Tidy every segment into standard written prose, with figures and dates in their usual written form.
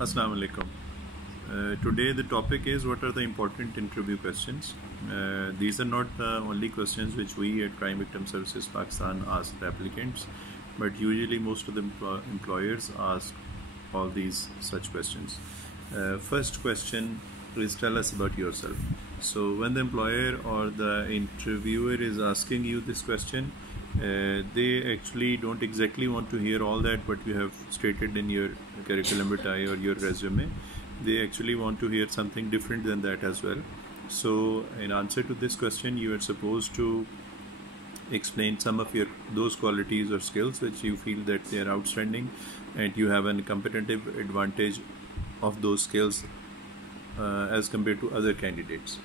Assalamu alaikum. Today the topic is what are the important interview questions. These are not the only questions which we at Crime Victim Services Pakistan ask the applicants, but usually most of the employers ask all these such questions. First question is tell us about yourself. So when the employer or the interviewer is asking you this question, they actually don't exactly want to hear all that what you have stated in your curriculum vitae or your resume. They actually want to hear something different than that as well. So in answer to this question, you are supposed to explain some of those qualities or skills which you feel that they are outstanding and you have a competitive advantage of those skills as compared to other candidates.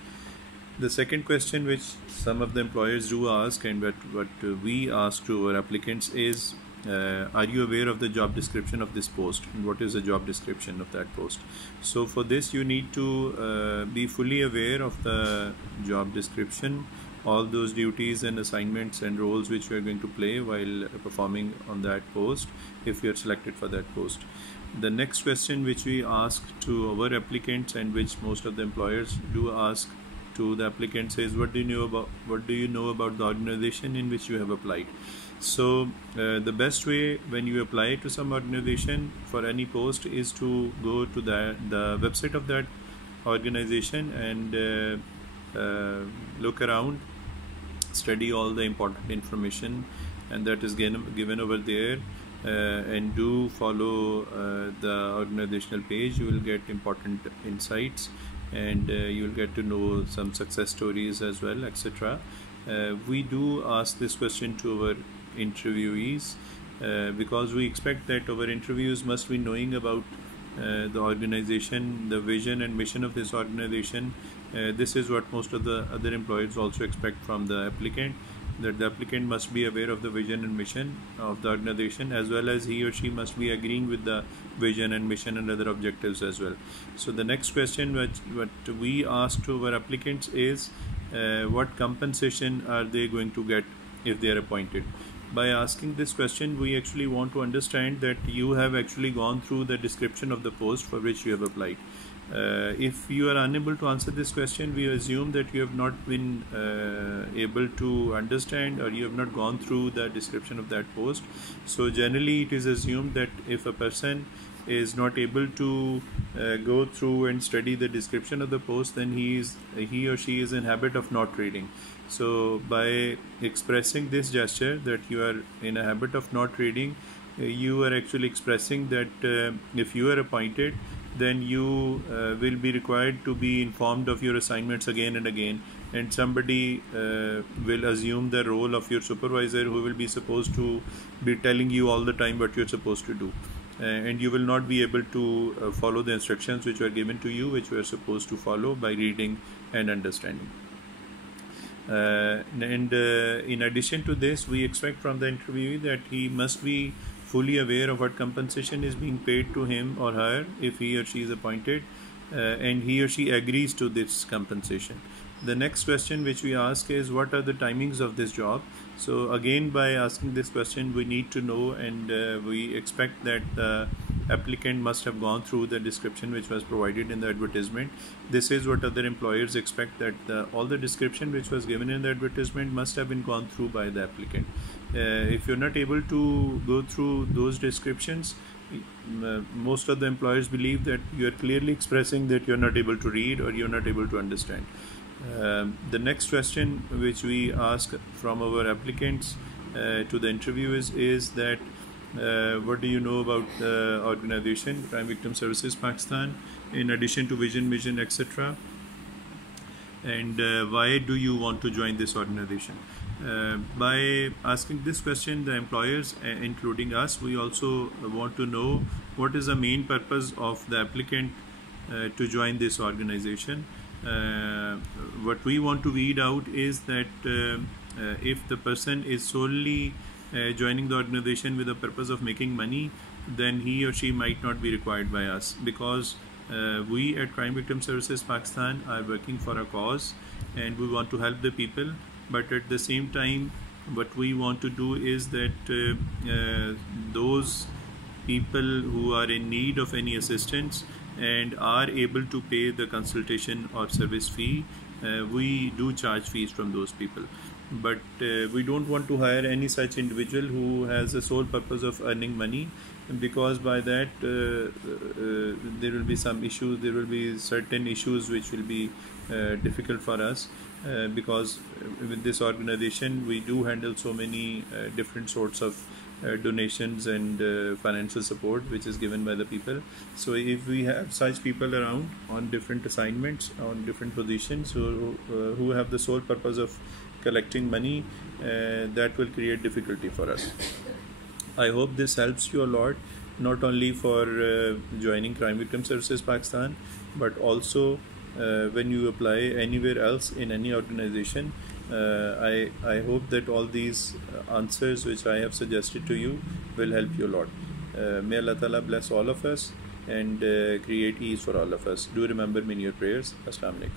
The second question which some of the employers do ask and what we ask to our applicants is, are you aware of the job description of this post and what is the job description of that post? So for this you need to be fully aware of the job description, all those duties and assignments and roles which you are going to play while performing on that post if you are selected for that post. The next question which we ask to our applicants and which most of the employers do ask to the applicants is, what do you know about the organization in which you have applied? So the best way when you apply to some organization for any post is to go to the website of that organization and look around, study all the important information and that is given over there, and do follow the organizational page. You will get important insights and you will get to know some success stories as well, etc. We do ask this question to our interviewees because we expect that our interviews must be knowing about the organization, the vision and mission of this organization. This is what most of the other employers also expect from the applicant, that the applicant must be aware of the vision and mission of the organization, as well as he or she must be agreeing with the vision and mission and other objectives as well. So the next question what we ask to our applicants is, what compensation are they going to get if they are appointed? By asking this question, we actually want to understand that you have actually gone through the description of the post for which you have applied. If you are unable to answer this question, we assume that you have not been able to understand or you have not gone through the description of that post. So generally it is assumed that if a person is not able to go through and study the description of the post, then he or she is in habit of not reading. So by expressing this gesture that you are in a habit of not reading, you are actually expressing that if you are appointed, then you will be required to be informed of your assignments again and again, and somebody will assume the role of your supervisor who will be supposed to be telling you all the time what you're supposed to do, and you will not be able to follow the instructions which were given to you, which you are supposed to follow by reading and understanding. In addition to this, we expect from the interviewee that he must be fully aware of what compensation is being paid to him or her if he or she is appointed, and he or she agrees to this compensation. The next question which we ask is, what are the timings of this job? So again, by asking this question, we need to know, and we expect that the applicant must have gone through the description which was provided in the advertisement. This is what other employers expect, that all the description which was given in the advertisement must have been gone through by the applicant. If you're not able to go through those descriptions, most of the employers believe that you are clearly expressing that you're not able to read or you're not able to understand. The next question which we ask from our applicants to the interviewers is that, what do you know about the organization Crime Victim Services Pakistan, in addition to vision, mission, etc., and why do you want to join this organization? By asking this question, the employers, including us, we also want to know what is the main purpose of the applicant to join this organization. What we want to weed out is that if the person is solely joining the organization with the purpose of making money, then he or she might not be required by us, because we at Crime Victim Services Pakistan are working for a cause and we want to help the people, but at the same time what we want to do is that those people who are in need of any assistance and are able to pay the consultation or service fee, we do charge fees from those people. But we don't want to hire any such individual who has the sole purpose of earning money, because by that there will be some issues, there will be certain issues which will be difficult for us, because with this organization we do handle so many different sorts of donations and financial support which is given by the people. So if we have such people around on different assignments, on different positions, who have the sole purpose of collecting money, that will create difficulty for us. I hope this helps you a lot, not only for joining Crime Victim Services Pakistan, but also when you apply anywhere else in any organization. I hope that all these answers which I have suggested to you will help you a lot. May Allah Ta'ala bless all of us and create ease for all of us. Do remember me in your prayers. Assalamu alaikum.